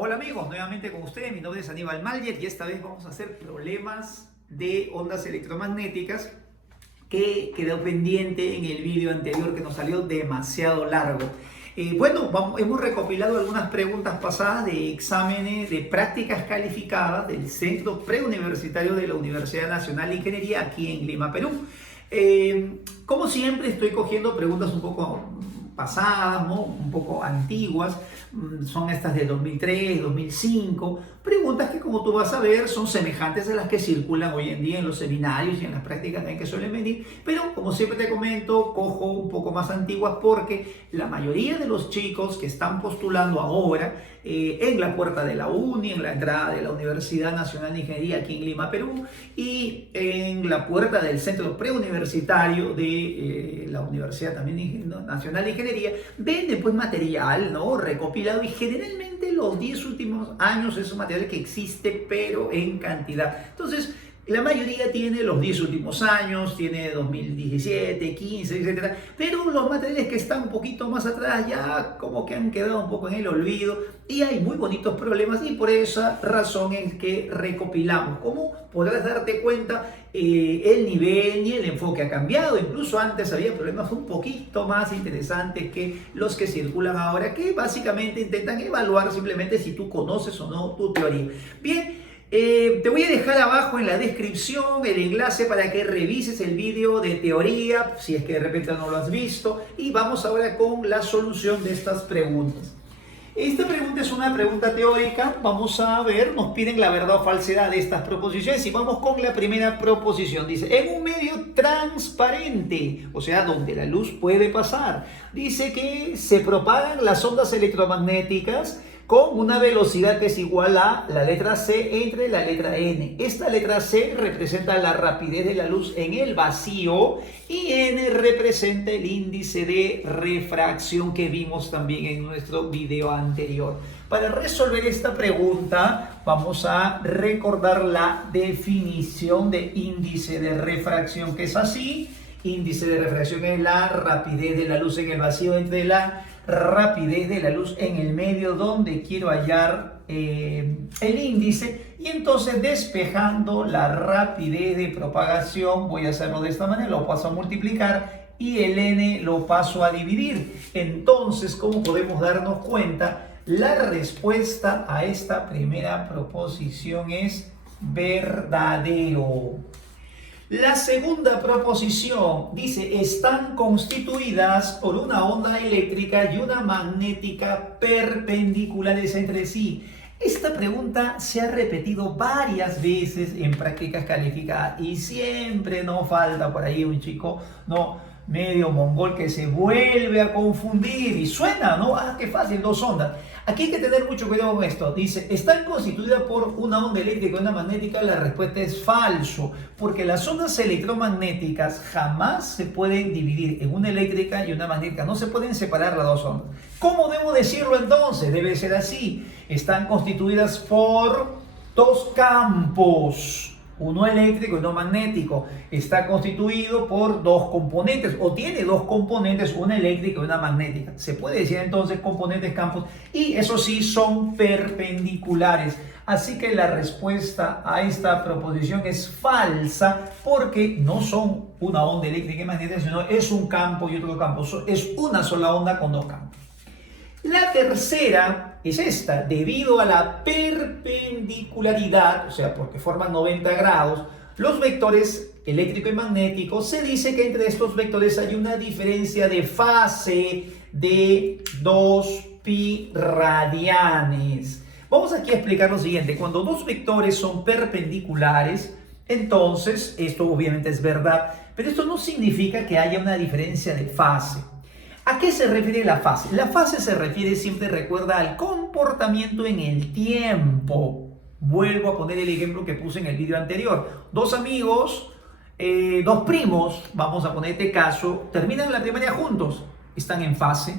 Hola amigos, nuevamente con ustedes, mi nombre es Aníbal Malyer y esta vez vamos a hacer problemas de ondas electromagnéticas que quedó pendiente en el vídeo anterior que nos salió demasiado largo. Hemos recopilado algunas preguntas pasadas de exámenes de prácticas calificadas del Centro Preuniversitario de la Universidad Nacional de Ingeniería aquí en Lima, Perú. Como siempre estoy cogiendo preguntas un poco pasadas, ¿no? Un poco antiguas, son estas de 2003, 2005, preguntas que como tú vas a ver son semejantes a las que circulan hoy en día en los seminarios y en las prácticas en que suelen venir, pero como siempre te comento, cojo un poco más antiguas porque la mayoría de los chicos que están postulando ahora en la puerta de la UNI, en la entrada de la Universidad Nacional de Ingeniería aquí en Lima, Perú, y en la puerta del Centro Preuniversitario de la Universidad también Nacional de Ingeniería, ven después material, ¿no? Recopilado, y generalmente los 10 últimos años es un material que existe, pero en cantidad. Entonces, la mayoría tiene los 10 últimos años, tiene 2017, 15, etcétera, pero los materiales que están un poquito más atrás ya como que han quedado un poco en el olvido y hay muy bonitos problemas, y por esa razón es que recopilamos. Como podrás darte cuenta, el nivel y el enfoque ha cambiado. Incluso antes había problemas un poquito más interesantes que los que circulan ahora, que básicamente intentan evaluar simplemente si tú conoces o no tu teoría. Bien. Te voy a dejar abajo en la descripción el enlace para que revises el vídeo de teoría, si es que de repente no lo has visto, y vamos ahora con la solución de estas preguntas. Esta pregunta es una pregunta teórica. Vamos a ver, nos piden la verdad o falsedad de estas proposiciones y vamos con la primera proposición. Dice, en un medio transparente, o sea, donde la luz puede pasar, dice que se propagan las ondas electromagnéticas con una velocidad que es igual a la letra C entre la letra N. Esta letra C representa la rapidez de la luz en el vacío y N representa el índice de refracción que vimos también en nuestro video anterior. Para resolver esta pregunta vamos a recordar la definición de índice de refracción, que es así. Índice de refracción es la rapidez de la luz en el vacío entre la rapidez de la luz en el medio donde quiero hallar el índice, y entonces despejando la rapidez de propagación voy a hacerlo de esta manera, lo paso a multiplicar y el n lo paso a dividir. Entonces, como podemos darnos cuenta, la respuesta a esta primera proposición es verdadero. La segunda proposición dice, están constituidas por una onda eléctrica y una magnética perpendiculares entre sí. Esta pregunta se ha repetido varias veces en prácticas calificadas y siempre no falta por ahí un chico, medio mongol, que se vuelve a confundir y suena, ¿no? Ah, qué fácil, dos ondas. Aquí hay que tener mucho cuidado con esto. Dice, están constituidas por una onda eléctrica y una magnética. La respuesta es falso, porque las ondas electromagnéticas jamás se pueden dividir en una eléctrica y una magnética. No se pueden separar las dos ondas. ¿Cómo debo decirlo entonces? Debe ser así. Están constituidas por dos campos, uno eléctrico y uno magnético. Está constituido por dos componentes, o tiene dos componentes, una eléctrica y una magnética. Se puede decir entonces componentes, campos, y eso sí, son perpendiculares. Así que la respuesta a esta proposición es falsa, porque no son una onda eléctrica y magnética, sino es un campo y otro campo. Es una sola onda con dos campos. La tercera es esta: debido a la perpendicularidad, o sea, porque forman 90 grados, los vectores eléctrico y magnético, se dice que entre estos vectores hay una diferencia de fase de 2pi radianes. Vamos aquí a explicar lo siguiente. Cuando dos vectores son perpendiculares, entonces esto obviamente es verdad, pero esto no significa que haya una diferencia de fase. ¿A qué se refiere la fase? La fase se refiere, siempre recuerda, al comportamiento en el tiempo. Vuelvo a poner el ejemplo que puse en el video anterior. Dos amigos, dos primos, vamos a poner este caso, terminan la primaria juntos, están en fase.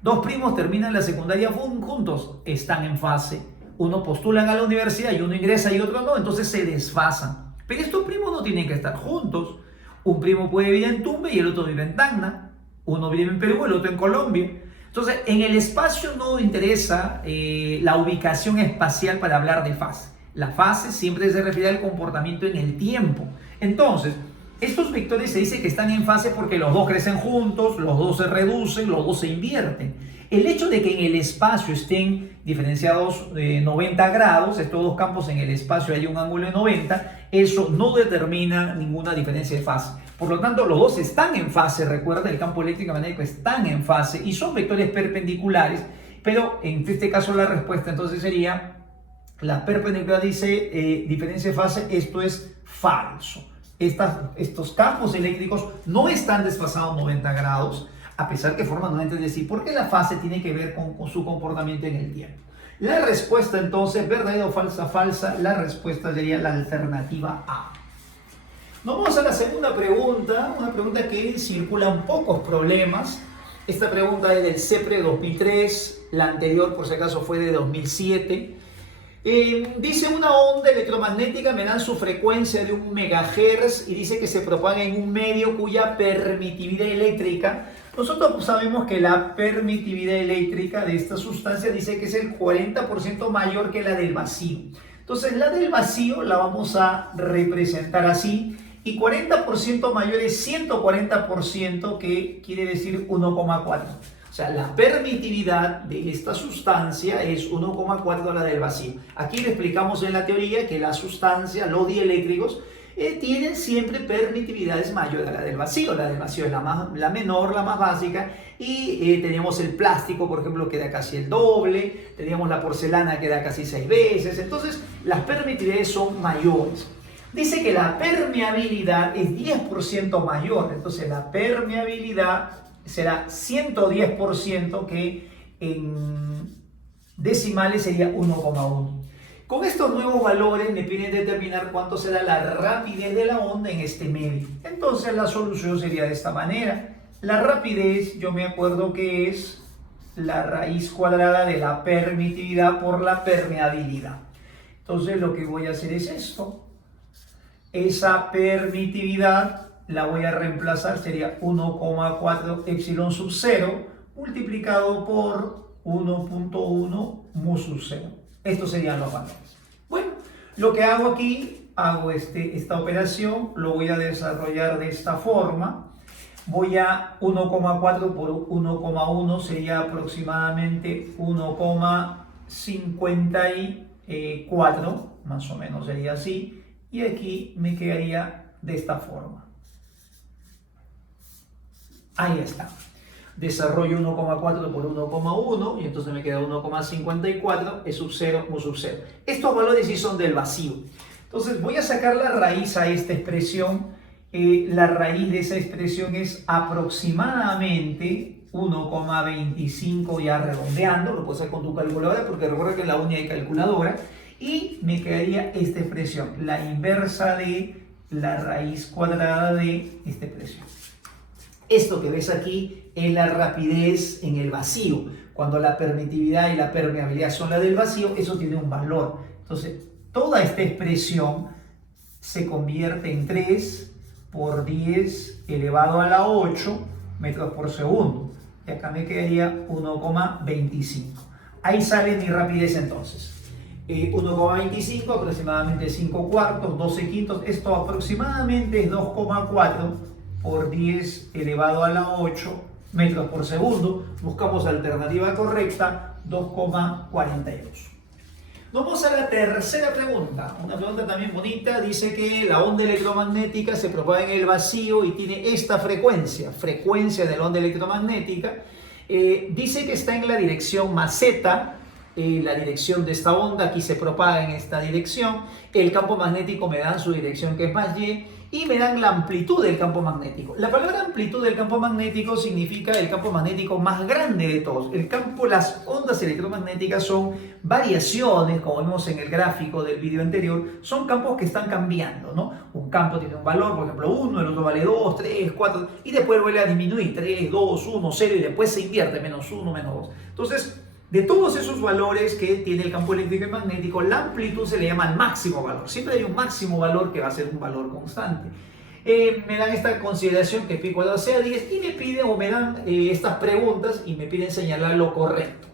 Dos primos terminan la secundaria juntos, están en fase. Uno postulan a la universidad y uno ingresa y otro no, entonces se desfasan. Pero estos primos no tienen que estar juntos. Un primo puede vivir en Tumbe y el otro vive en Tacna. Uno vive en Perú, el otro en Colombia. Entonces, en el espacio no interesa la ubicación espacial para hablar de fase. La fase siempre se refiere al comportamiento en el tiempo. Entonces, estos vectores se dice que están en fase porque los dos crecen juntos, los dos se reducen, los dos se invierten. El hecho de que en el espacio estén diferenciados 90 grados, estos dos campos en el espacio hay un ángulo de 90, eso no determina ninguna diferencia de fase. Por lo tanto, los dos están en fase, recuerda, el campo eléctrico y magnético están en fase y son vectores perpendiculares, pero en este caso la respuesta entonces sería, la perpendicular dice diferencia de fase, esto es falso. Estos campos eléctricos no están desfasados 90 grados, a pesar que forman 90, es decir, porque la fase tiene que ver con su comportamiento en el tiempo. La respuesta entonces, verdadera o falsa, falsa, la respuesta sería la alternativa A. Nos vamos a la segunda pregunta, una pregunta que circula en pocos problemas. Esta pregunta es del CEPRE 2003, la anterior por si acaso fue de 2007. Dice una onda electromagnética me dan su frecuencia de 1 MHz y dice que se propaga en un medio cuya permitividad eléctrica, nosotros sabemos que la permitividad eléctrica de esta sustancia dice que es el 40% mayor que la del vacío. Entonces la del vacío la vamos a representar así y 40% mayor es 140%, que quiere decir 1,4. O sea, la permitividad de esta sustancia es 1,4 a la del vacío. Aquí le explicamos en la teoría que la sustancia, los dieléctricos, tienen siempre permitividades mayores a la del vacío. La del vacío es la menor, la más básica. Y tenemos el plástico, por ejemplo, que da casi el doble. Tenemos la porcelana que da casi 6 veces. Entonces, las permitividades son mayores. Dice que la permeabilidad es 10% mayor. Entonces, la permeabilidad será 110%, que en decimales sería 1,1. Con estos nuevos valores me piden determinar cuánto será la rapidez de la onda en este medio. Entonces la solución sería de esta manera. La rapidez, yo me acuerdo que es la raíz cuadrada de la permitividad por la permeabilidad. Entonces lo que voy a hacer es esto. Esa permitividad la voy a reemplazar, sería 1,4 epsilon sub 0 multiplicado por 1,1 mu sub 0. Estos serían los valores. Bueno, lo que hago aquí, hago esta operación, lo voy a desarrollar de esta forma. Voy a 1,4 por 1,1 sería aproximadamente 1,54, más o menos sería así. Y aquí me quedaría de esta forma. Ahí está. Desarrollo 1,4 por 1,1 y entonces me queda 1,54 E sub 0 mu sub 0. Estos valores sí son del vacío. Entonces voy a sacar la raíz a esta expresión. La raíz de esa expresión es aproximadamente 1,25, ya redondeando. Lo puedes hacer con tu calculadora porque recuerda que en la uni hay calculadora. Y me quedaría esta expresión, la inversa de la raíz cuadrada de esta expresión. Esto que ves aquí es la rapidez en el vacío. Cuando la permitividad y la permeabilidad son la del vacío, eso tiene un valor. Entonces, toda esta expresión se convierte en 3 por 10 elevado a la 8 metros por segundo. Y acá me quedaría 1,25. Ahí sale mi rapidez entonces. 1,25, aproximadamente 5 cuartos, 12 quintos. Esto aproximadamente es 2,4 por 10 elevado a la 8 metros por segundo. Buscamos la alternativa correcta, 2,42. Vamos a la tercera pregunta. Una pregunta también bonita. Dice que la onda electromagnética se propaga en el vacío y tiene esta frecuencia de la onda electromagnética. Dice que está en la dirección más z, la dirección de esta onda. Aquí se propaga en esta dirección. El campo magnético me da su dirección, que es más y. Y me dan la amplitud del campo magnético. La palabra amplitud del campo magnético significa el campo magnético más grande de todos. Las ondas electromagnéticas son variaciones, como vimos en el gráfico del video anterior, son campos que están cambiando, ¿no? Un campo tiene un valor, por ejemplo 1, el otro vale 2, 3, 4, y después vuelve a disminuir, 3, 2, 1, 0, y después se invierte, menos 1, menos 2. Entonces, de todos esos valores que tiene el campo eléctrico y magnético, la amplitud se le llama el máximo valor. Siempre hay un máximo valor que va a ser un valor constante. Me dan esta consideración que pi cuadrado sea 10 y me piden o me dan estas preguntas y me piden señalar lo correcto.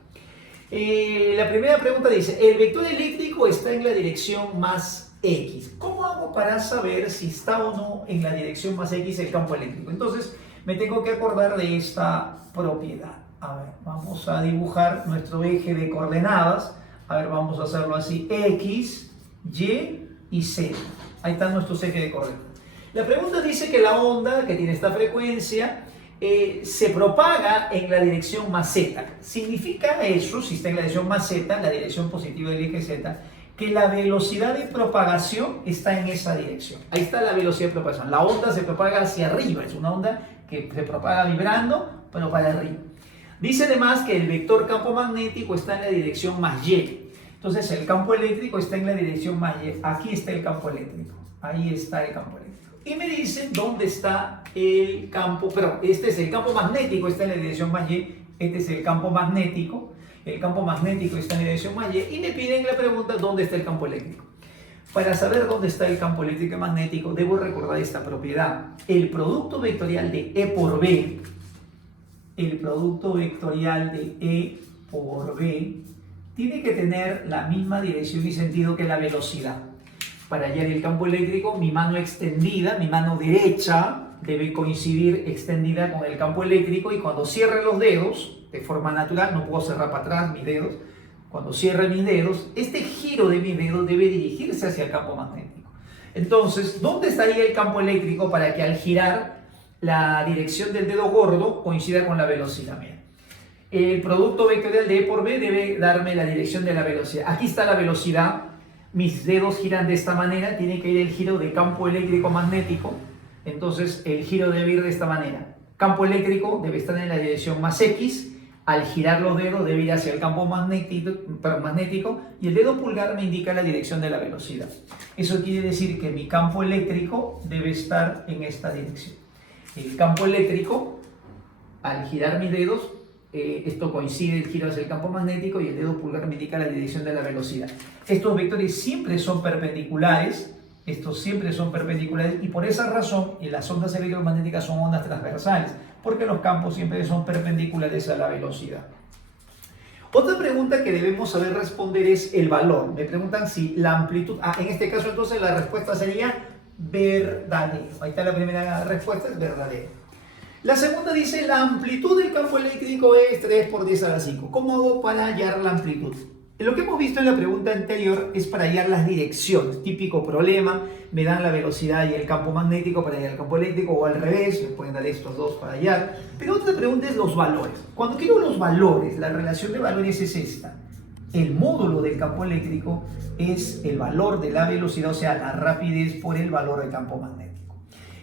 La primera pregunta dice, el vector eléctrico está en la dirección más X. ¿Cómo hago para saber si está o no en la dirección más X el campo eléctrico? Entonces me tengo que acordar de esta propiedad. A ver, vamos a dibujar nuestro eje de coordenadas. A ver, vamos a hacerlo así, X, Y y Z. Ahí está nuestro eje de coordenadas. La pregunta dice que la onda que tiene esta frecuencia se propaga en la dirección más Z. Significa eso, si está en la dirección más Z, la dirección positiva del eje Z, que la velocidad de propagación está en esa dirección. Ahí está la velocidad de propagación. La onda se propaga hacia arriba, es una onda que se propaga vibrando, pero para arriba. Dice además que el vector campo magnético está en la dirección más Y. Entonces el campo eléctrico está en la dirección más Y. Aquí está el campo eléctrico. Ahí está el campo eléctrico. Y me dicen dónde está el campo, pero este es el campo magnético, está en la dirección más Y. Este es el campo magnético. El campo magnético está en la dirección más Y. Y me piden la pregunta dónde está el campo eléctrico. Para saber dónde está el campo eléctrico y magnético, debo recordar esta propiedad. El producto vectorial de E por B, el producto vectorial de E por B, tiene que tener la misma dirección y sentido que la velocidad. Para hallar el campo eléctrico, mi mano extendida, mi mano derecha, debe coincidir extendida con el campo eléctrico, y cuando cierre los dedos, de forma natural, no puedo cerrar para atrás mis dedos, cuando cierre mis dedos, este giro de mis dedos debe dirigirse hacia el campo magnético. Entonces, ¿dónde estaría el campo eléctrico para que al girar la dirección del dedo gordo coincida con la velocidad? Mira, el producto vectorial de E por B debe darme la dirección de la velocidad. Aquí está la velocidad, mis dedos giran de esta manera, tiene que ir el giro de campo eléctrico magnético, entonces el giro debe ir de esta manera. Campo eléctrico debe estar en la dirección más X, al girar los dedos debe ir hacia el campo magnético y el dedo pulgar me indica la dirección de la velocidad. Eso quiere decir que mi campo eléctrico debe estar en esta dirección. El campo eléctrico, al girar mis dedos, esto coincide el giro hacia el campo magnético y el dedo pulgar me indica la dirección de la velocidad. Estos vectores siempre son perpendiculares, y por esa razón las ondas electromagnéticas son ondas transversales, porque los campos siempre son perpendiculares a la velocidad. Otra pregunta que debemos saber responder es el valor. Me preguntan si la amplitud, en este caso entonces la respuesta sería verdadero. Ahí está la primera respuesta, es verdadero. La segunda dice la amplitud del campo eléctrico es 3 por 10 a la 5. ¿Cómo hago para hallar la amplitud? Lo que hemos visto en la pregunta anterior es para hallar las direcciones. Típico problema, me dan la velocidad y el campo magnético para hallar el campo eléctrico, o al revés, me pueden dar estos dos para hallar. Pero otra pregunta es los valores. Cuando quiero los valores, la relación de valores es esta. El módulo del campo eléctrico es el valor de la velocidad, o sea, la rapidez por el valor del campo magnético.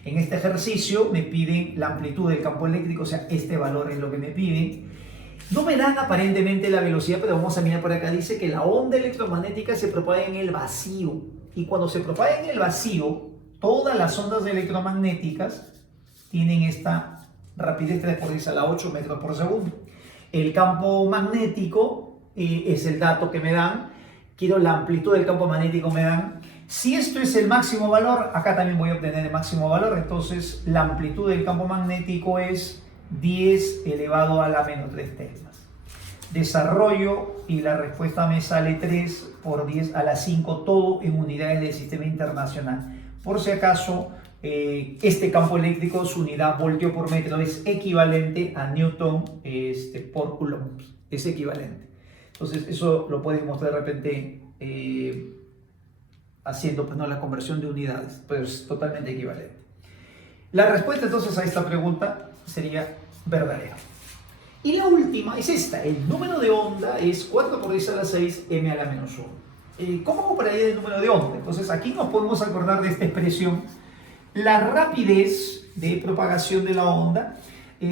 En este ejercicio me piden la amplitud del campo eléctrico, o sea, este valor es lo que me piden. No me dan aparentemente la velocidad, pero vamos a mirar por acá. Dice que la onda electromagnética se propaga en el vacío. Y cuando se propaga en el vacío, todas las ondas electromagnéticas tienen esta rapidez 3 por 10 a la 8 metros por segundo. El campo magnético es el dato que me dan. Quiero la amplitud del campo magnético, me dan. Si esto es el máximo valor, acá también voy a obtener el máximo valor. Entonces la amplitud del campo magnético es 10 elevado a la menos 3 teslas. Desarrollo y la respuesta me sale 3 por 10 a la 5, todo en unidades del sistema internacional. Por si acaso, este campo eléctrico, su unidad voltio por metro, es equivalente a Newton por Coulomb. Es equivalente. Entonces, eso lo puedes mostrar de repente haciendo la conversión de unidades, pero es totalmente equivalente. La respuesta entonces a esta pregunta sería verdadera. Y la última es esta. El número de onda es 4 por 10 a la 6 m a la menos 1. ¿Cómo hago para hallar el número de onda? Entonces aquí nos podemos acordar de esta expresión. La rapidez de propagación de la onda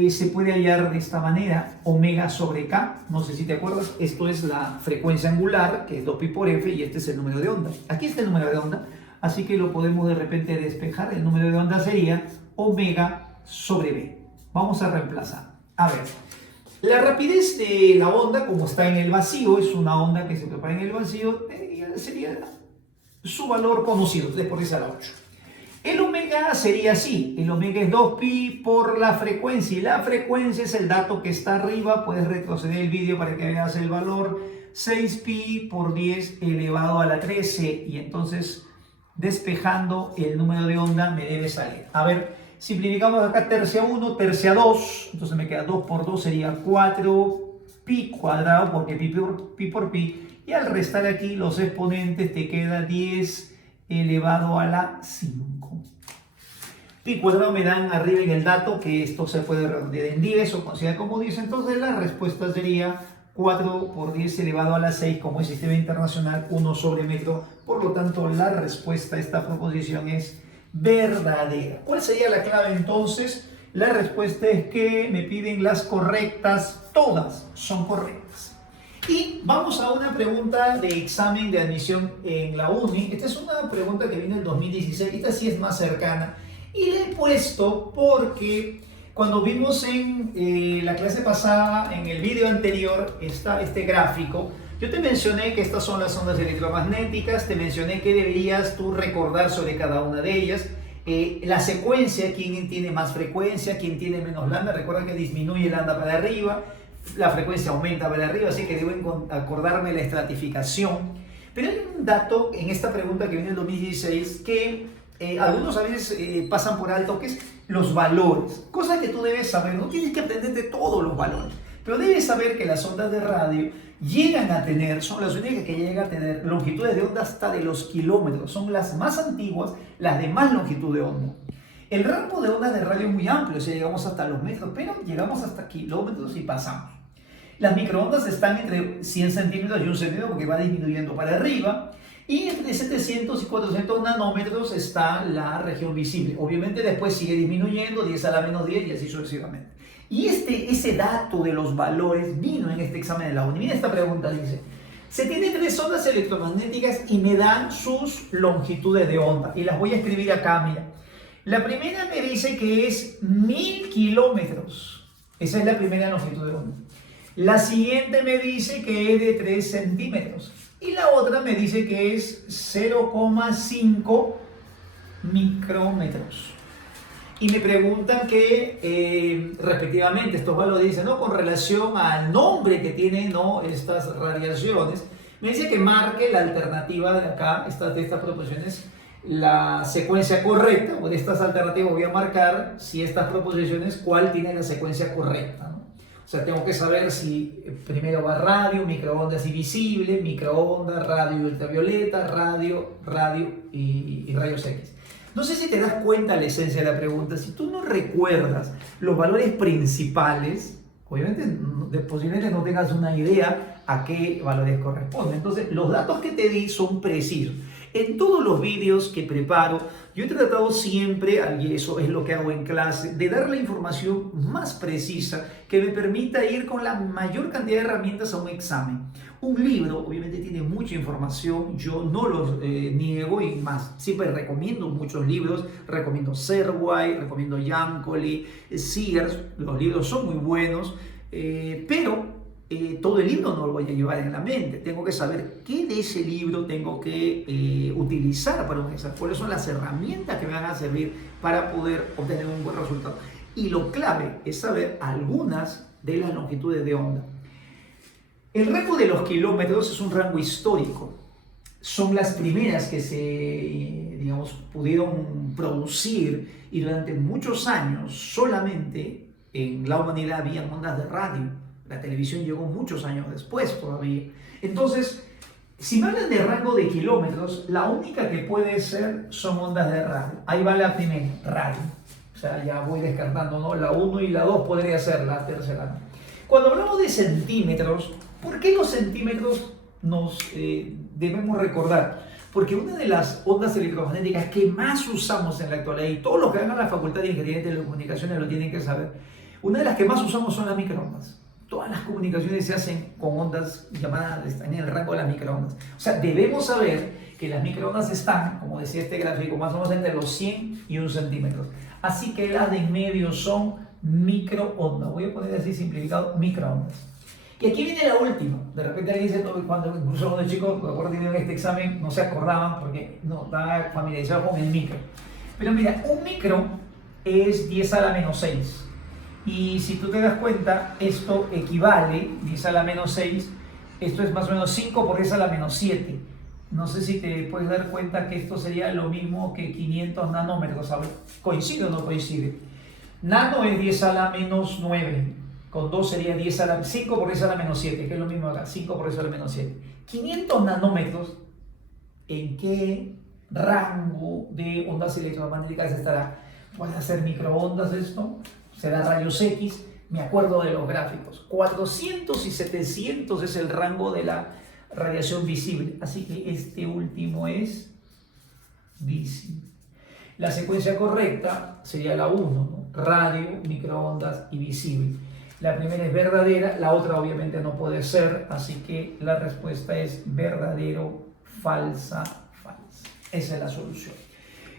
se puede hallar de esta manera. Omega sobre k, no sé si te acuerdas, esto es la frecuencia angular, que es 2pi por f, y este es el número de onda. Aquí está el número de onda, así que lo podemos de repente despejar. El número de onda sería omega sobre b. Vamos a reemplazar. A ver, la rapidez de la onda, como está en el vacío, es una onda que se propaga en el vacío, sería su valor conocido, 3 por 10 a la 8. El omega sería así, el omega es 2pi por la frecuencia y la frecuencia es el dato que está arriba. Puedes retroceder el vídeo para que veas el valor, 6pi por 10 elevado a la 13, y entonces despejando el número de onda me debe salir. A ver, simplificamos acá tercia 1, tercia 2, entonces me queda 2 por 2 sería 4pi cuadrado, porque pi por pi, y al restar aquí los exponentes te queda 10 elevado a la 5. Pi cuadrado me dan arriba en el dato que esto se puede redondear en 10 o considerar como 10, entonces la respuesta sería 4 por 10 elevado a la 6, como es sistema internacional, 1 sobre metro. Por lo tanto, la respuesta a esta proposición es verdadera. ¿Cuál sería la clave entonces? La respuesta es que me piden las correctas, todas son correctas. Y vamos a una pregunta de examen de admisión en la uni. Esta es una pregunta que viene del 2016, esta sí es más cercana. Y la he puesto porque cuando vimos en la clase pasada, en el video anterior, está este gráfico. Yo te mencioné que estas son las ondas electromagnéticas, te mencioné que deberías tú recordar sobre cada una de ellas. La secuencia, quién tiene más frecuencia, quién tiene menos lambda. Recuerda que disminuye lambda para arriba, la frecuencia aumenta para arriba, así que debo acordarme la estratificación. Pero hay un dato en esta pregunta que viene del 2016 que algunos a veces pasan por alto, que es los valores. Cosa que tú debes saber, no tienes que aprenderte todos los valores, pero debes saber que las ondas de radio llegan a tener, son las únicas que llegan a tener longitudes de onda hasta de los kilómetros. Son las más antiguas, las de más longitud de onda. El rango de ondas de radio es muy amplio, o sea, llegamos hasta los metros, pero llegamos hasta kilómetros y pasamos. Las microondas están entre 100 centímetros y 1 centímetro porque va disminuyendo para arriba. Y entre 700 y 400 nanómetros está la región visible. Obviamente después sigue disminuyendo, 10 a la menos 10 y así sucesivamente. Y ese dato de los valores vino en este examen de la uni. Mira esta pregunta, dice: se tienen 3 ondas electromagnéticas y me dan sus longitudes de onda. Y las voy a escribir acá, mira. La primera me dice que es 1000 kilómetros. Esa es la primera longitud de onda. La siguiente me dice que es de 3 centímetros. Y la otra me dice que es 0,5 micrómetros. Y me preguntan que respectivamente estos valores dicen, ¿no?, con relación al nombre que tienen, ¿no?, estas radiaciones. Me dice que marque la alternativa de acá, de estas proposiciones, la secuencia correcta. O de estas alternativas voy a marcar, si estas proposiciones, cuál tiene la secuencia correcta, ¿no? O sea, tengo que saber si primero va radio, microondas y visible, microondas, radio y ultravioleta, radio y rayos X. No sé si te das cuenta la esencia de la pregunta. Si tú no recuerdas los valores principales, obviamente posiblemente no tengas una idea a qué valores corresponden. Entonces, los datos que te di son precisos. En todos los vídeos que preparo, yo he tratado siempre, y eso es lo que hago en clase, de dar la información más precisa que me permita ir con la mayor cantidad de herramientas a un examen. Un libro, obviamente, tiene mucha información, yo no los niego, y más, siempre recomiendo muchos libros, recomiendo Serway, recomiendo Yancoli, Sears, los libros son muy buenos, pero todo el libro no lo voy a llevar en la mente. Tengo que saber qué de ese libro tengo que utilizar para un examen. Cuáles son las herramientas que me van a servir para poder obtener un buen resultado. Y lo clave es saber algunas de las longitudes de onda. El rango de los kilómetros es un rango histórico. Son las primeras que se, digamos, pudieron producir, y durante muchos años solamente en la humanidad había ondas de radio. La televisión llegó muchos años después todavía. Entonces, si me hablan de rango de kilómetros, la única que puede ser son ondas de radio. Ahí va la primera, radio. O sea, ya voy descartando, ¿no? La 1 y la 2 podría ser la tercera. Cuando hablamos de centímetros, ¿por qué los centímetros nos debemos recordar? Porque una de las ondas electromagnéticas que más usamos en la actualidad, y todos los que van a la Facultad de Ingeniería de Telecomunicaciones lo tienen que saber, una de las que más usamos son las microondas. Todas las comunicaciones se hacen con ondas llamadas, están en el rango de las microondas. O sea, debemos saber que las microondas están, como decía este gráfico, más o menos entre los 100 y 1 centímetros. Así que las de en medio son microondas. Voy a poner así simplificado, microondas. Y aquí viene la última. De repente alguien dice, cuando incluso cuando chicos, me acuerdo que en este examen no se acordaban porque no estaban familiarizados con el micro. Pero mira, un micro es 10 a la menos 6. Y si tú te das cuenta, esto equivale, 10 a la menos 6, esto es más o menos 5 por 10 a la menos 7. No sé si te puedes dar cuenta que esto sería lo mismo que 500 nanómetros. A ver, ¿coincide o no coincide? Nano es 10 a la menos 9. Con 2 sería 10 a la, 5 por 10 a la menos 7, que es lo mismo acá, 5 por 10 a la menos 7. 500 nanómetros, ¿en qué rango de ondas electromagnéticas estará? ¿Puede hacer microondas esto? ¿Será rayos X? Me acuerdo de los gráficos. 400 y 700 es el rango de la radiación visible. Así que este último es visible. La secuencia correcta sería la 1, ¿no? Radio, microondas y visible. La primera es verdadera, la otra obviamente no puede ser, así que la respuesta es verdadero, falsa, falsa. Esa es la solución.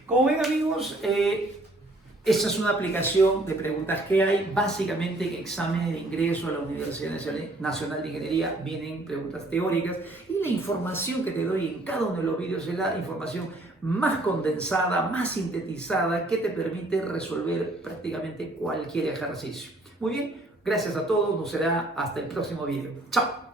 Como ven, amigos, esta es una aplicación de preguntas que hay. Básicamente en exámenes de ingreso a la Universidad Nacional de Ingeniería vienen preguntas teóricas y la información que te doy en cada uno de los vídeos es la información más condensada, más sintetizada, que te permite resolver prácticamente cualquier ejercicio. Muy bien, gracias a todos, nos será hasta el próximo vídeo. ¡Chao!